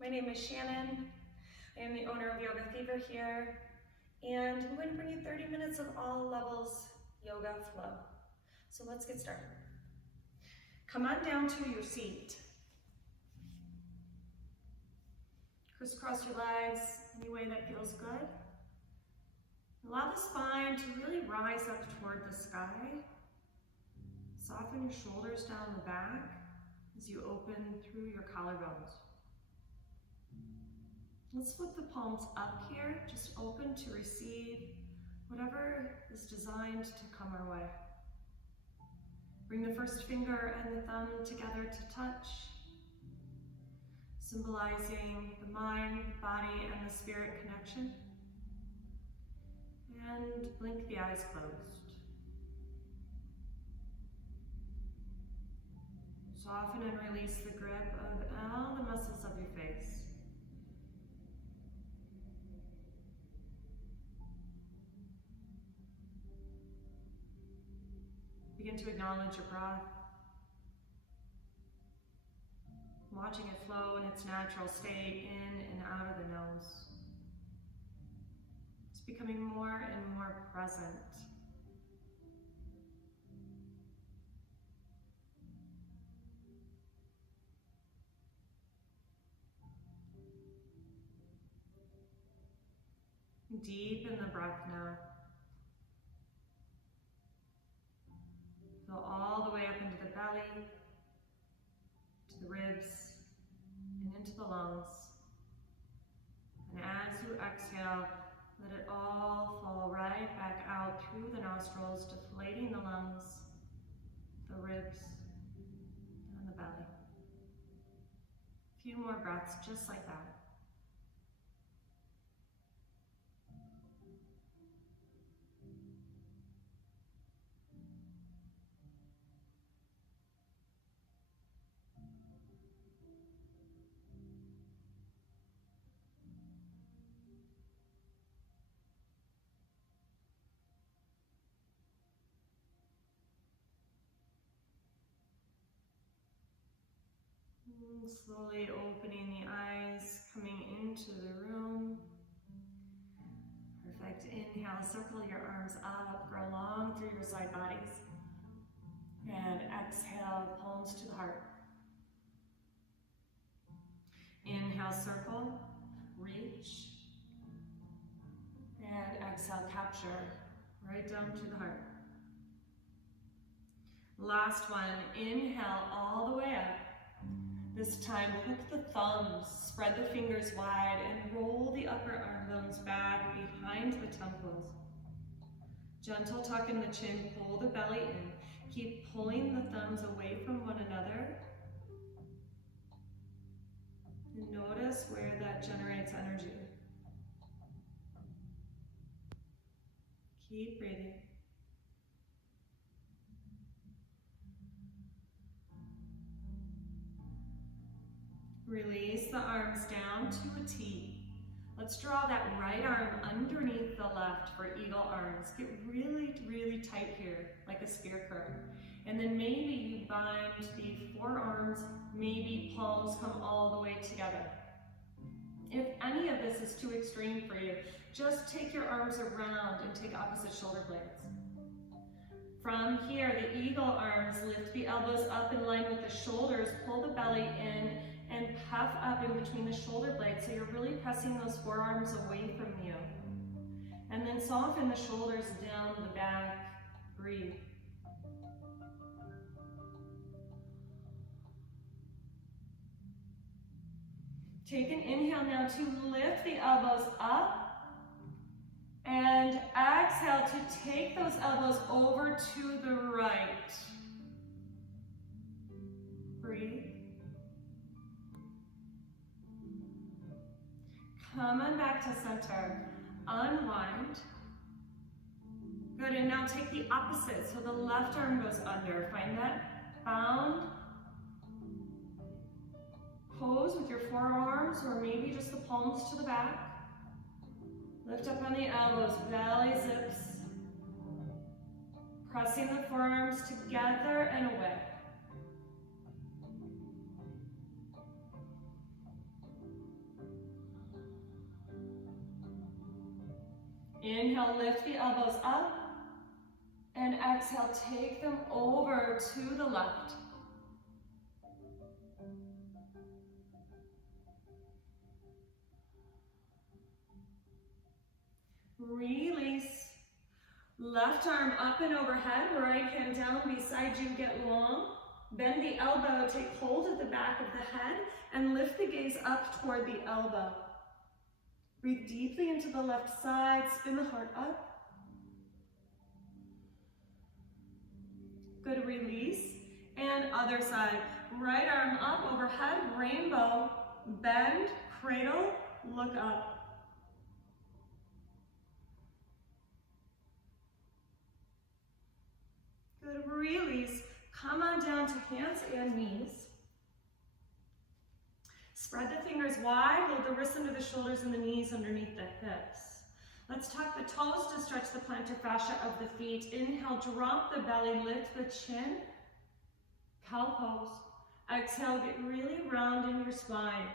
My name is Shannon. I am the owner of Yoga Fever here, and I'm going to bring you 30 minutes of all levels yoga flow. So let's get started. Come on down to your seat. Crisscross your legs any way that feels good. Allow the spine to really rise up toward the sky. Soften your shoulders down the back as you open through your collarbones. Let's flip the palms up here, just open to receive whatever is designed to come our way. Bring the first finger and the thumb together to touch, symbolizing the mind, body, and the spirit connection. And blink the eyes closed. Soften and release the grip of all the muscles of your face. Begin to acknowledge your breath, watching it flow in its natural state in and out of the nose. It's becoming more and more present. Deepen the breath now. Fill all the way up into the belly, to the ribs, and into the lungs. And as you exhale, let it all fall right back out through the nostrils, deflating the lungs, the ribs, and the belly. A few more breaths just like that. Slowly opening the eyes, coming into the room. Perfect. Inhale, circle your arms up, grow long through your side bodies. And exhale, palms to the heart. Inhale, circle, reach. And exhale, capture, right down to the heart. Last one, inhale all the way up. This time, hook the thumbs, spread the fingers wide, and roll the upper arm bones back behind the temples. Gentle tuck in the chin, pull the belly in. Keep pulling the thumbs away from one another. And notice where that generates energy. Keep breathing. Release the arms down to a T. Let's draw that right arm underneath the left for eagle arms. Get really, really tight here, like a spear curve. And then maybe you bind the forearms, maybe palms come all the way together. If any of this is too extreme for you, just take your arms around and take opposite shoulder blades. From here, the eagle arms, lift the elbows up in line with the shoulders, pull the belly in, and puff up in between the shoulder blades so you're really pressing those forearms away from you. And then soften the shoulders down the back. Breathe. Take an inhale now to lift the elbows up. And exhale to take those elbows over to the right. Breathe. Come on back to center. Unwind. Good, and now take the opposite. So the left arm goes under. Find that bound pose with your forearms, or maybe just the palms to the back. Lift up on the elbows, belly zips. Pressing the forearms together and away. Inhale, lift the elbows up. And exhale, take them over to the left. Release. Left arm up and overhead, right hand down beside you, get long. Bend the elbow, take hold of the back of the head, and lift the gaze up toward the elbow. Breathe deeply into the left side, spin the heart up. Good, release. And other side. Right arm up, overhead, rainbow, bend, cradle, look up. Good, release. Come on down to hands and knees. Spread the fingers wide, load the wrists under the shoulders and the knees underneath the hips. Let's tuck the toes to stretch the plantar fascia of the feet. Inhale, drop the belly, lift the chin. Cow pose. Exhale, get really round in your spine.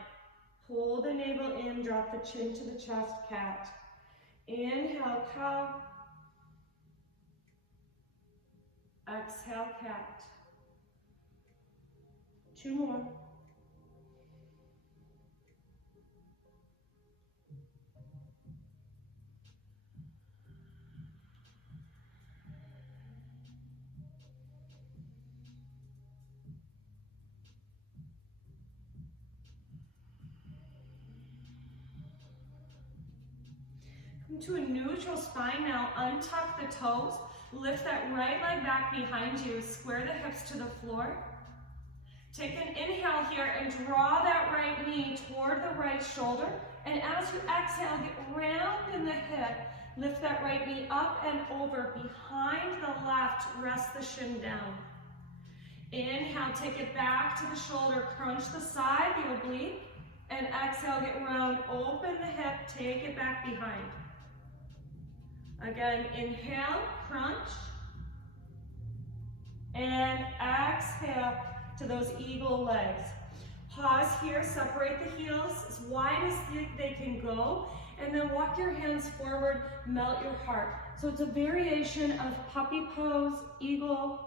Pull the navel in, drop the chin to the chest, cat. Inhale, cow. Exhale, cat. 2 more. Come to a neutral spine now. Untuck the toes. Lift that right leg back behind you. Square the hips to the floor. Take an inhale here and draw that right knee toward the right shoulder. And as you exhale, get round in the hip. Lift that right knee up and over behind the left. Rest the shin down. Inhale, take it back to the shoulder. Crunch the side, the oblique. And exhale, get round. Open the hip. Take it back behind. Again, inhale, crunch. And exhale to those eagle legs. Pause here, separate the heels as wide as they can go, and then walk your hands forward, melt your heart. So it's a variation of puppy pose, eagle,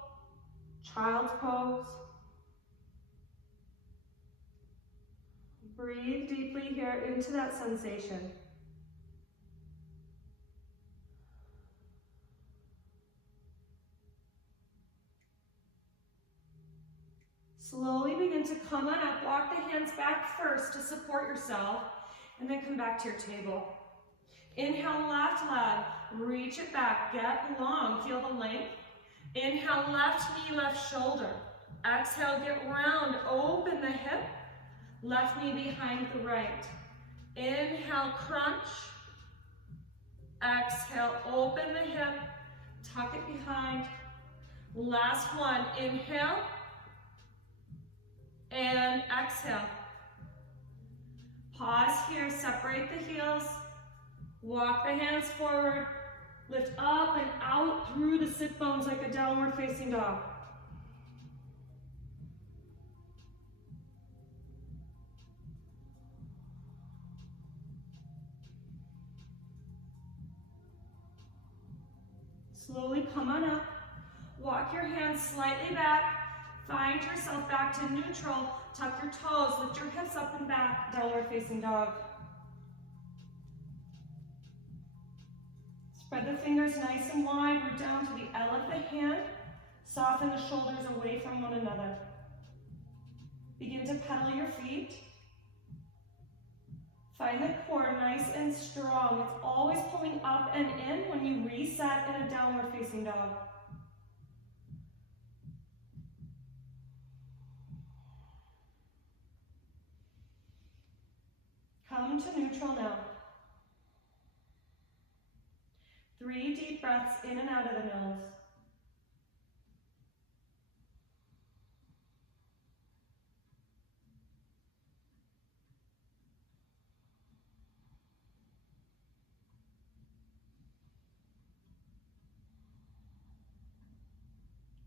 child's pose. Breathe deeply here into that sensation. Slowly begin to come on up. Walk the hands back first to support yourself, and then come back to your table. Inhale, left leg. Reach it back. Get long. Feel the length. Inhale, left knee, left shoulder. Exhale, get round. Open the hip. Left knee behind the right. Inhale, crunch. Exhale, open the hip. Tuck it behind. Last one. Inhale. And exhale. Pause here, separate the heels. Walk the hands forward. Lift up and out through the sit bones like a downward facing dog. Slowly come on up. Walk your hands slightly back. Find yourself back to neutral. Tuck your toes, lift your hips up and back, downward facing dog. Spread the fingers nice and wide, root down to the L of the hand. Soften the shoulders away from one another. Begin to pedal your feet. Find the core nice and strong. It's always pulling up and in when you reset in a downward facing dog. Come to neutral now. 3 deep breaths in and out of the nose.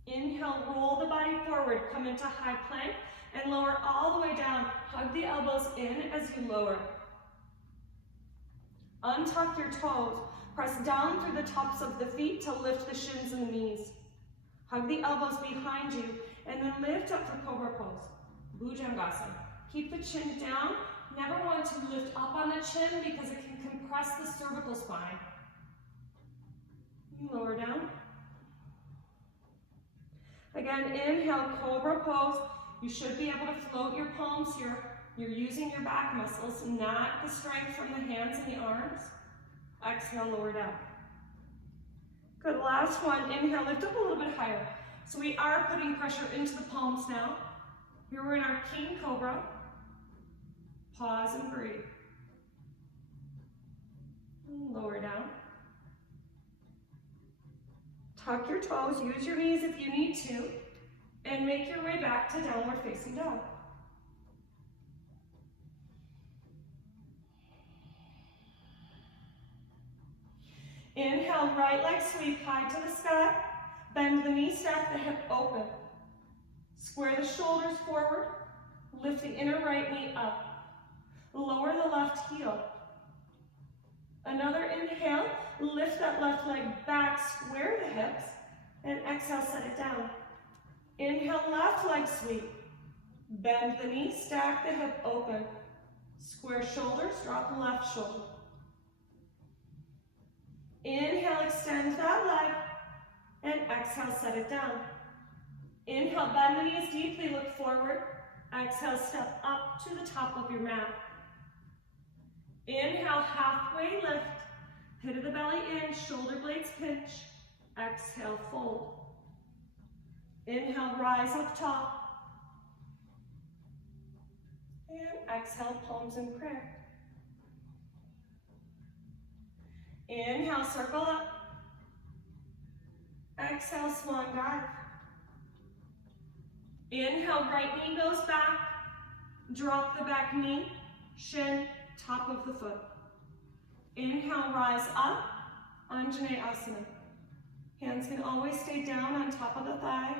Inhale, roll the body forward, come into high plank, and lower all the way down. Hug the elbows in as you lower. Untuck your toes. Press down through the tops of the feet to lift the shins and the knees. Hug the elbows behind you, and then lift up for Cobra Pose. Bhujangasana. Keep the chin down. Never want to lift up on the chin because it can compress the cervical spine. Lower down. Again, inhale, Cobra Pose. You should be able to float your palms here. You're using your back muscles, not the strength from the hands and the arms. Exhale, lower down. Good, last one. Inhale, lift up a little bit higher. So we are putting pressure into the palms now. Here we're in our King Cobra. Pause and breathe. Lower down. Tuck your toes, use your knees if you need to, and make your way back to downward facing dog. Inhale, right leg sweep high to the sky. Bend the knee, stack the hip open. Square the shoulders forward. Lift the inner right knee up. Lower the left heel. Another inhale, lift that left leg back, square the hips, and exhale, set it down. Inhale, left leg sweep. Bend the knee, stack the hip open. Square shoulders, drop the left shoulder. Inhale, extend that leg, and exhale, set it down. Inhale, bend the knees deeply, look forward. Exhale, step up to the top of your mat. Inhale, halfway lift, pit of the belly in, shoulder blades pinch. Exhale, fold. Inhale, rise up top. And exhale, palms in prayer. Inhale, circle up. Exhale, swan dive. Inhale, right knee goes back. Drop the back knee, shin, top of the foot. Inhale, rise up, Anjaneyasana. Hands can always stay down on top of the thigh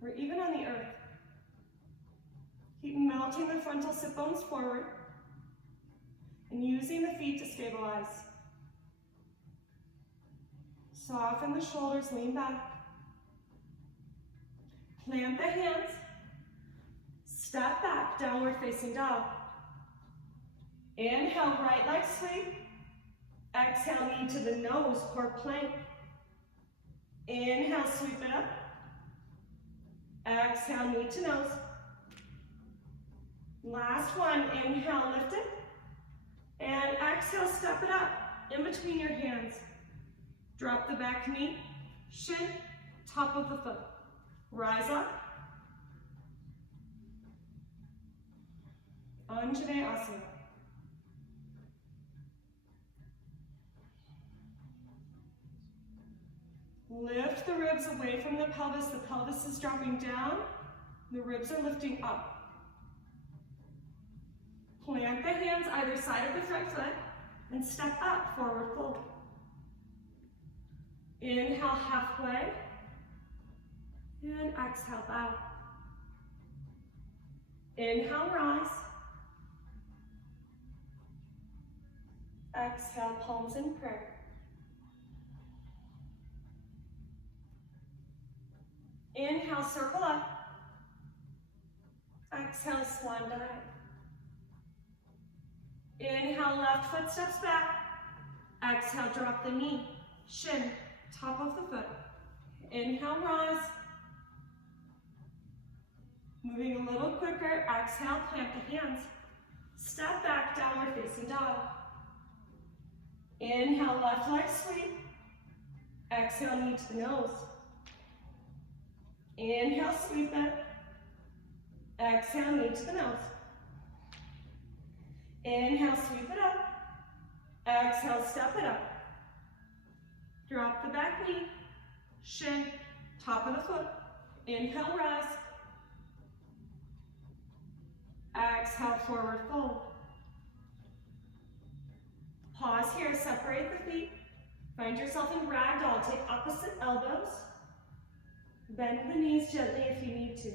or even on the earth. Keep melting the frontal sit bones forward and using the feet to stabilize. Soften the shoulders, lean back. Plant the hands. Step back, downward facing dog. Inhale, right leg sweep. Exhale, knee to the nose, core plank. Inhale, sweep it up. Exhale, knee to nose. Last one, inhale, lift it. And exhale, step it up in between your hands. Drop the back knee, shin, top of the foot. Rise up. Anjaneyasana. Lift the ribs away from the pelvis. The pelvis is dropping down. The ribs are lifting up. Plant the hands either side of the front foot and step up, forward fold. Inhale, halfway. And exhale, bow. Inhale, rise. Exhale, palms in prayer. Inhale, circle up. Exhale, swan dive. Inhale, left foot steps back. Exhale, drop the knee, shin, top of the foot. Inhale, rise. Moving a little quicker, exhale, plant the hands. Step back, downward facing dog. Inhale, left leg sweep. Exhale, knee to the nose. Inhale, sweep it. Exhale, knee to the nose. Inhale, sweep it up. Exhale, step it up. Drop the back knee, shin, top of the foot. Inhale, rise. Exhale, forward fold. Pause here, separate the feet. Find yourself in ragdoll. Take opposite elbows. Bend the knees gently if you need to.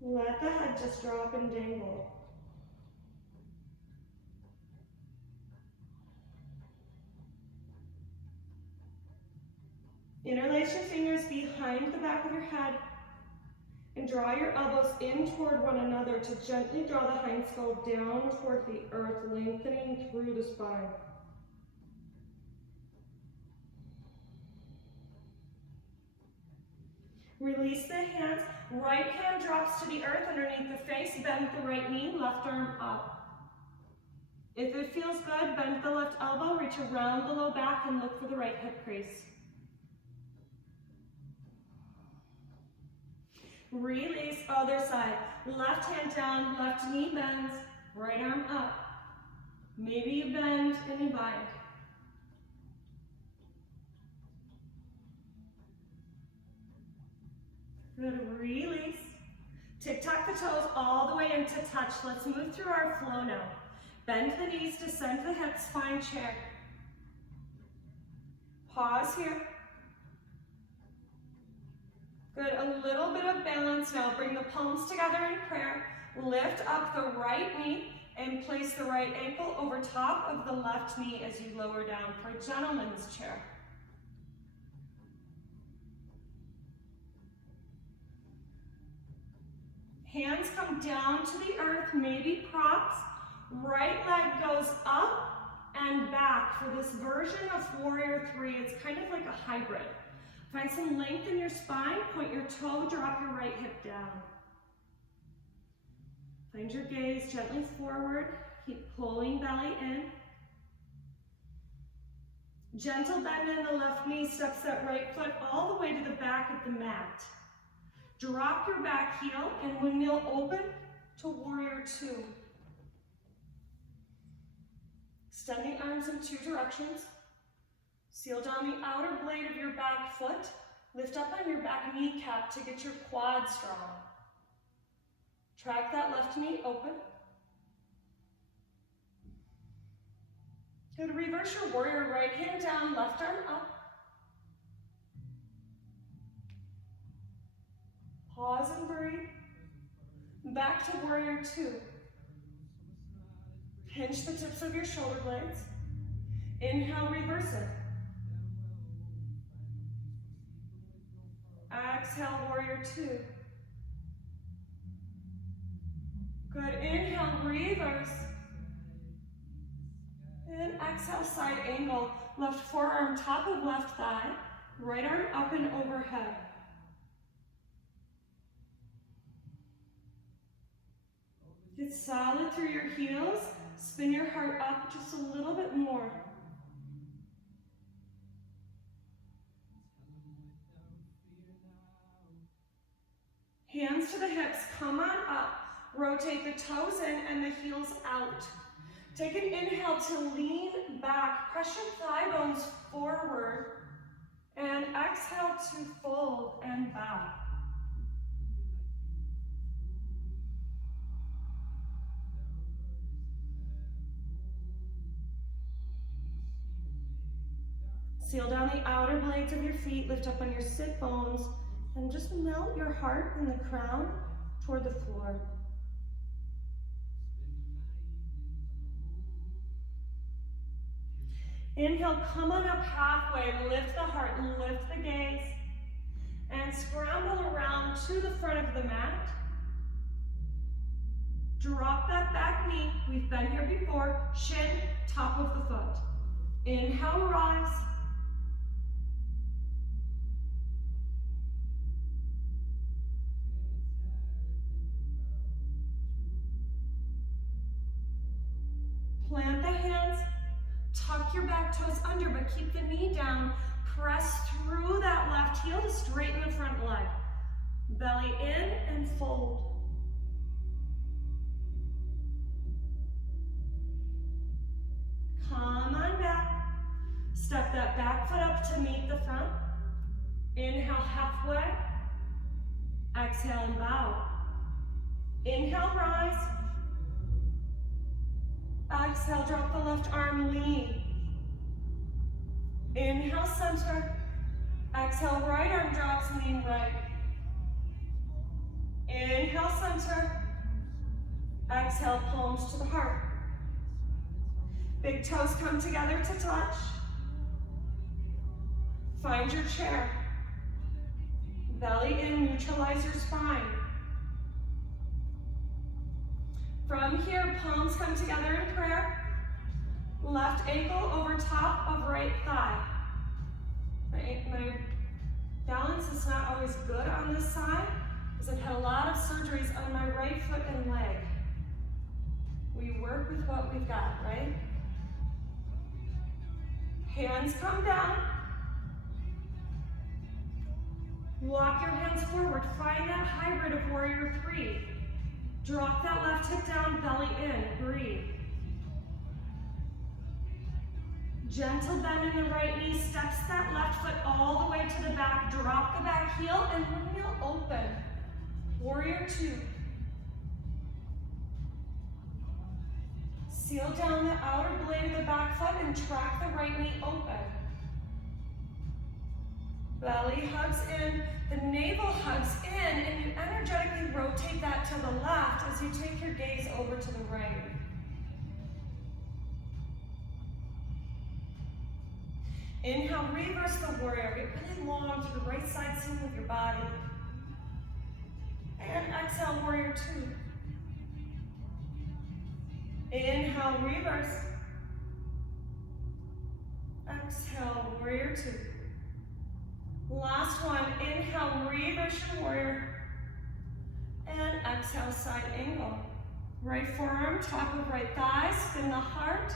Let the head just drop and dangle. Interlace your fingers behind the back of your head and draw your elbows in toward one another to gently draw the hind skull down toward the earth, lengthening through the spine. Release the hands. Right hand drops to the earth underneath the face. Bend the right knee, left arm up. If it feels good, bend the left elbow, reach around the low back and look for the right hip crease. Release, other side. Left hand down, left knee bends, right arm up. Maybe you bend and you bind. Good, release. Tick-tock the toes all the way into touch. Let's move through our flow now. Bend the knees, descend the hips, find chair. Pause here. Good, a little bit of balance now. Bring the palms together in prayer. Lift up the right knee and place the right ankle over top of the left knee as you lower down for gentleman's chair. Hands come down to the earth, maybe props. Right leg goes up and back for this version of Warrior 3. It's kind of like a hybrid. Find some length in your spine, point your toe, drop your right hip down. Find your gaze gently forward, keep pulling belly in. Gentle bend in the left knee, steps that right foot all the way to the back of the mat. Drop your back heel and windmill open to Warrior 2. Extend the arms in 2 directions. Seal down the outer blade of your back foot. Lift up on your back kneecap to get your quad strong. Track that left knee open. Good, reverse your warrior, right hand down, left arm up. Pause and breathe. Back to Warrior 2. Pinch the tips of your shoulder blades. Inhale, reverse it. Exhale, Warrior 2. Good, inhale, reverse. And exhale, side angle. Left forearm, top of left thigh. Right arm up and overhead. Get solid through your heels. Spin your heart up just a little bit more. Hands to the hips, come on up. Rotate the toes in and the heels out. Take an inhale to lean back. Press your thigh bones forward. And exhale to fold and bow. Seal down the outer blades of your feet, lift up on your sit bones, and just melt your heart and the crown toward the floor. Inhale, come on up halfway, lift the heart, lift the gaze, and scramble around to the front of the mat. Drop that back knee, we've been here before, shin, top of the foot. Inhale, rise. Plant the hands, tuck your back toes under, but keep the knee down. Press through that left heel to straighten the front leg. Belly in and fold. Come on back. Step that back foot up to meet the front. Inhale halfway. Exhale and bow. Inhale, rise. Exhale, drop the left arm, lean. Inhale, center. Exhale, right arm drops, lean right. Inhale, center. Exhale, palms to the heart. Big toes come together to touch. Find your chair. Belly in, neutralize your spine. From here, palms come together in prayer. Left ankle over top of right thigh. My balance is not always good on this side because I've had a lot of surgeries on my right foot and leg. We work with what we've got, right? Hands come down. Walk your hands forward. Find that hybrid of warrior three. Drop that left hip down, belly in. Breathe. Gentle bend in the right knee. Steps that left foot all the way to the back. Drop the back heel and windmill open. Warrior two. Seal down the outer blade of the back foot and track the right knee open. Belly hugs in, the navel hugs in, and you energetically rotate that to the left as you take your gaze over to the right. Inhale, reverse the warrior. Get really long through the right side seam of your body. And exhale, warrior two. Inhale, reverse. Exhale, warrior two. Last one, inhale, reverse your warrior. And exhale, side angle. Right forearm, top of right thigh, spin the heart,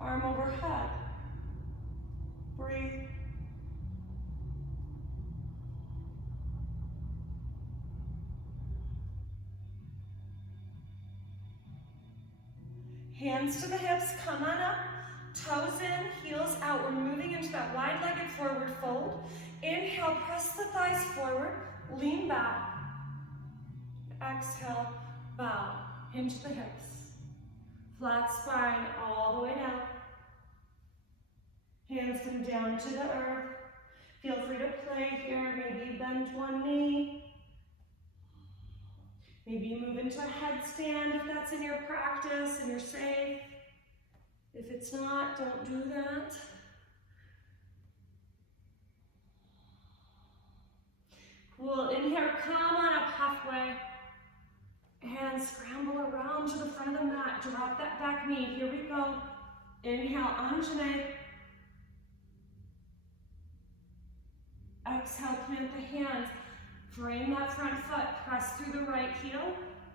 arm overhead. Breathe. Hands to the hips, come on up. Toes in, heels out. We're moving into that wide-legged forward fold. Inhale, press the thighs forward, lean back. Exhale, bow, hinge the hips. Flat spine all the way down. Hands come down to the earth. Feel free to play here. Maybe you bend one knee. Maybe you move into a headstand if that's in your practice and you're safe. If it's not, don't do that. Cool, inhale, come on up halfway. Hands scramble around to the front of the mat. Drop that back knee, here we go. Inhale, Anjane. Exhale, plant the hands. Frame that front foot, press through the right heel.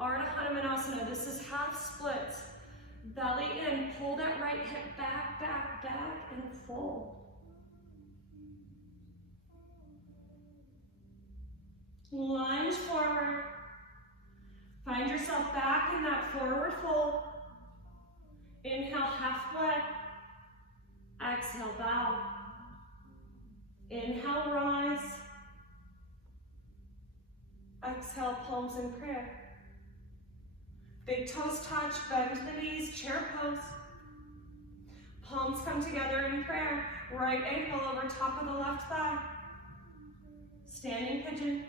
Ardha Hanumanasana, this is half splits. Belly in, pull that right hip back, back, back, and fold. Lunge forward. Find yourself back in that forward fold. Inhale, halfway. Exhale, bow. Inhale, rise. Exhale, palms in prayer. Big toes touch, bend the knees, chair pose. Palms come together in prayer. Right ankle over top of the left thigh. Standing pigeon.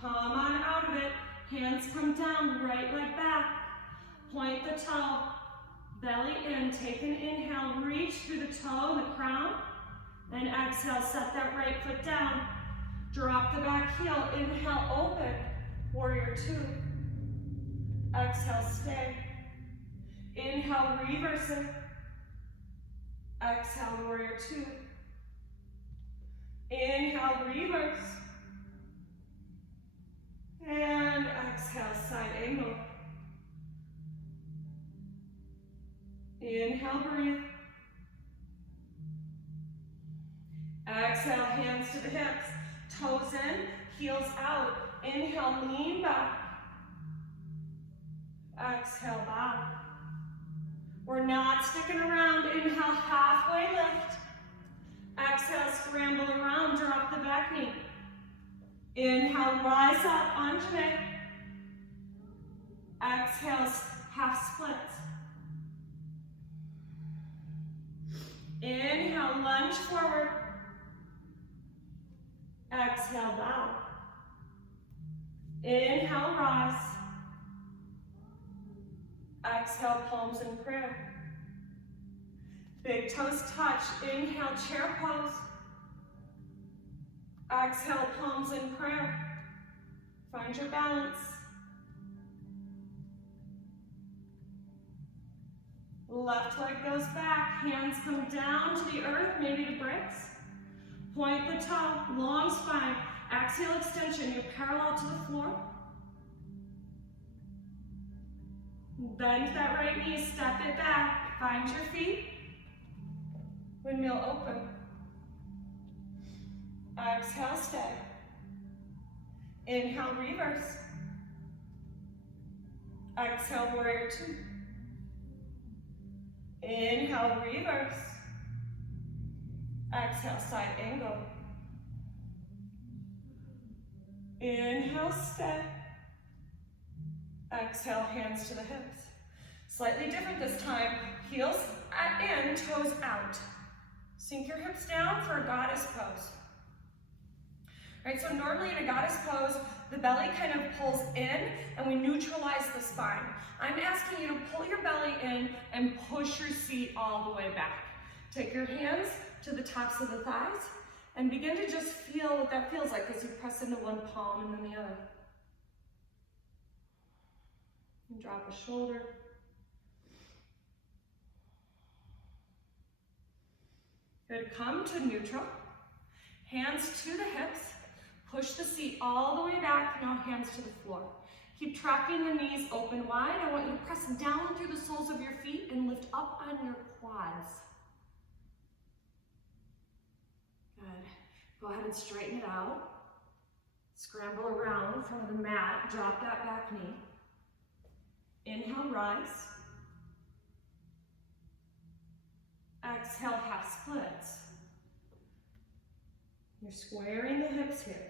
Come on out of it. Hands come down, right leg back. Point the toe. Belly in, take an inhale, reach through the toe, the crown. And exhale, set that right foot down. Drop the back heel, inhale, open. Warrior two. Exhale, stay. Inhale, reverse it. Exhale, warrior two. Inhale, reverse. And exhale, side angle. Inhale, breathe. Exhale, hands to the hips. Toes in, heels out. Inhale, lean back. Exhale, bow. We're not sticking around. Inhale, halfway lift. Exhale, scramble around, drop the back knee. Inhale, rise up, Anjane. Exhale, half splits. Inhale, lunge forward. Exhale, bow. Inhale, rise. Exhale, palms in prayer. Big toes touch. Inhale, chair pose. Exhale, palms in prayer. Find your balance. Left leg goes back, hands come down to the earth, maybe to bricks. Point the toe, long spine. Exhale, extension, you're parallel to the floor. Bend that right knee, step it back. Find your feet. Windmill open. Exhale, stay. Inhale, reverse. Exhale, warrior two. Inhale, reverse. Exhale, side angle. Inhale, stay. Exhale, hands to the hips. Slightly different this time. Heels in, toes out. Sink your hips down for a goddess pose. All right, so normally in a goddess pose, the belly kind of pulls in and we neutralize the spine. I'm asking you to pull your belly in and push your seat all the way back. Take your hands to the tops of the thighs and begin to just feel what that feels like as you press into one palm and then the other. And drop a shoulder. Good, come to neutral. Hands to the hips. Push the seat all the way back, now hands to the floor. Keep tracking the knees open wide. I want you to press down through the soles of your feet and lift up on your quads. Good. Go ahead and straighten it out. Scramble around in front of the mat. Drop that back knee. Inhale, rise. Exhale, half splits. You're squaring the hips here.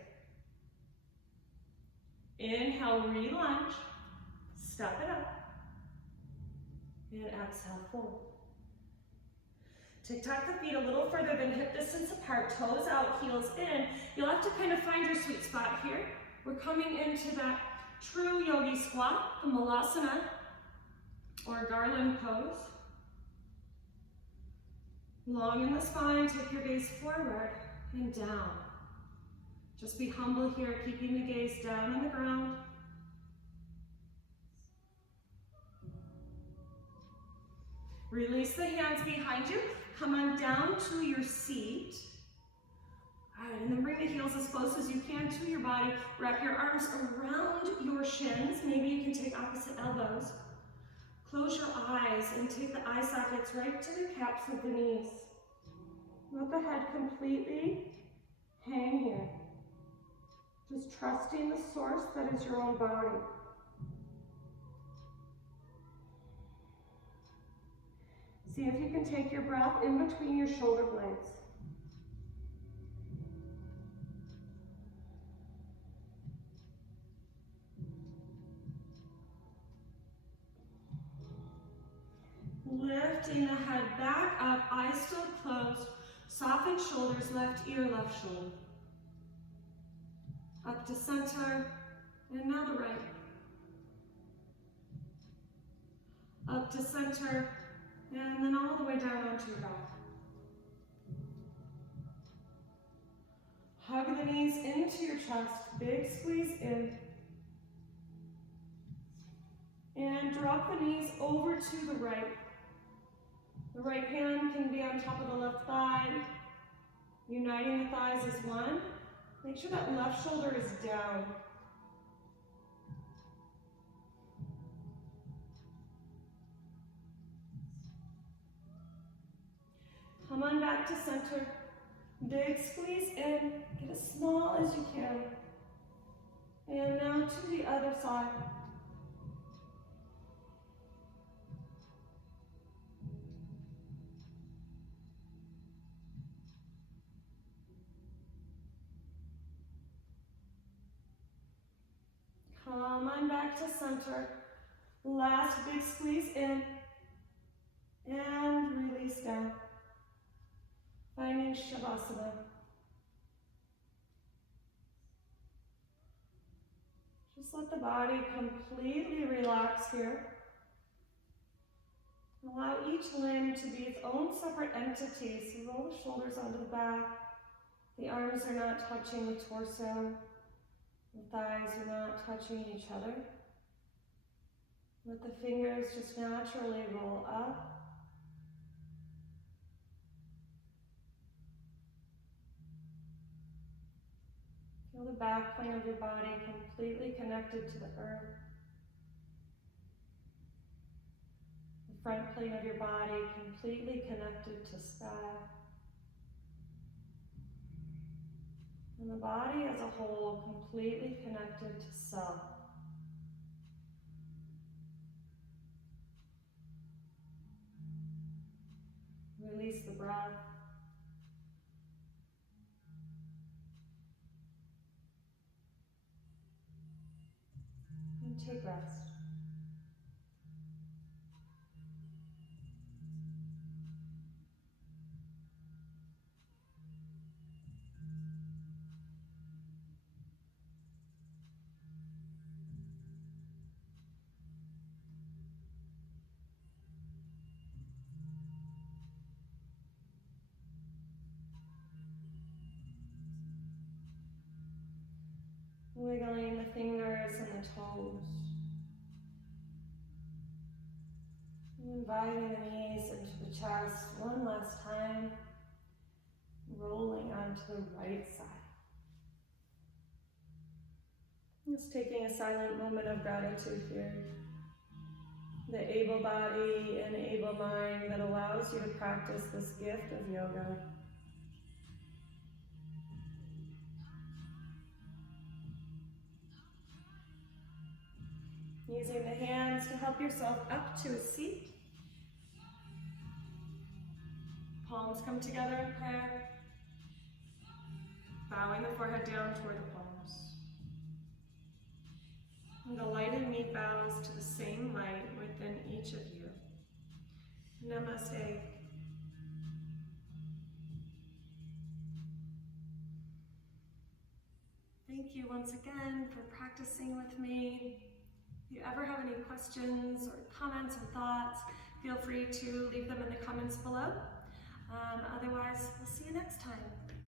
Inhale, re-lunge. Step it up. And exhale, forward. Tick-tock the feet a little further than hip distance apart. Toes out, heels in. You'll have to kind of find your sweet spot here. We're coming into that true yogi squat, the malasana, or garland pose. Long in the spine, take your gaze forward and down. Just be humble here, keeping the gaze down on the ground. Release the hands behind you. Come on down to your seat. All right, and then bring the heels as close as you can to your body. Wrap your arms around your shins. Maybe you can take opposite elbows. Close your eyes and take the eye sockets right to the caps of the knees. Let the head completely hang here. Just trusting the source that is your own body. See if you can take your breath in between your shoulder blades. Lifting the head back up, eyes still closed. Soften shoulders, left ear, left shoulder. Up to center, and now the right. Up to center, and then all the way down onto your back. Hug the knees into your chest, big squeeze in. And drop the knees over to the right. The right hand can be on top of the left thigh, uniting the thighs as one. Make sure that left shoulder is down. Come on back to center. Big squeeze in. Get as small as you can. And now to the other side. Come on back to center. Last big squeeze in. And release down. Finding Savasana. Just let the body completely relax here. Allow each limb to be its own separate entity. So roll the shoulders onto the back. The arms are not touching the torso. The thighs are not touching each other. Let the fingers just naturally roll up. Feel the back plane of your body completely connected to the earth. The front plane of your body completely connected to sky. And the body as a whole completely connected to self. Release the breath. And take rest. Wiggling the fingers and the toes. Inviting the knees into the chest one last time. Rolling onto the right side. Just taking a silent moment of gratitude here. The able body and able mind that allows you to practice this gift of yoga. Using the hands to help yourself up to a seat. Palms come together in prayer. Bowing the forehead down toward the palms. And the light in me bows to the same light within each of you. Namaste. Thank you once again for practicing with me. If you ever have any questions or comments or thoughts, feel free to leave them in the comments below. Otherwise, we'll see you next time.